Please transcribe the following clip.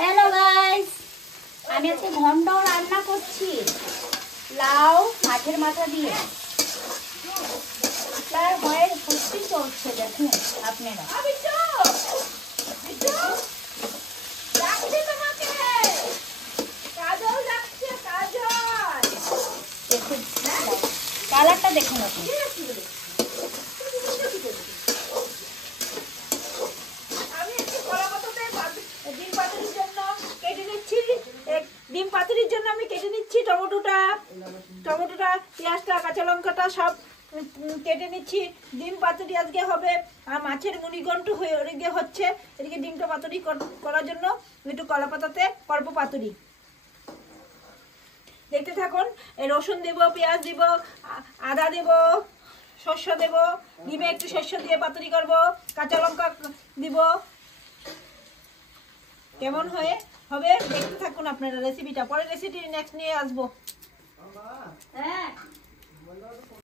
Hello guys, আমি আজকে ঘন্ট রান্না করছি লাউ মাছের মাথা দিয়ে। তার ভয়ের ফুটতে চলছে, দেখুন আপনারা। দেখুন কালারটা দেখুন আপনি। ডিম পাতুরির জন্য আমি কেটে নিচ্ছি টমেটোটা, পেঁয়াজটা, কাঁচা লঙ্কাটা সব কেটে নিচ্ছি। ডিম পাতুরি আজকে হবে, আর মাছের মুনিগন্টু হয়ে হচ্ছে। এদিকে ডিমটা পাতুরি করার জন্য একটু কলা পাতাতে করবো পাতুরি। দেখতে থাকুন। রসুন দেব, পেঁয়াজ দেব, আদা দেব, শস্য দেব, ডিমে একটু শস্য দিয়ে পাতুরি করব, কাঁচা লঙ্কা দিব। কেমন হবে দেখতে থাকুন আপনারা রেসিপিটা। পরে রেসিপি নেক্সট নিয়ে আসবো।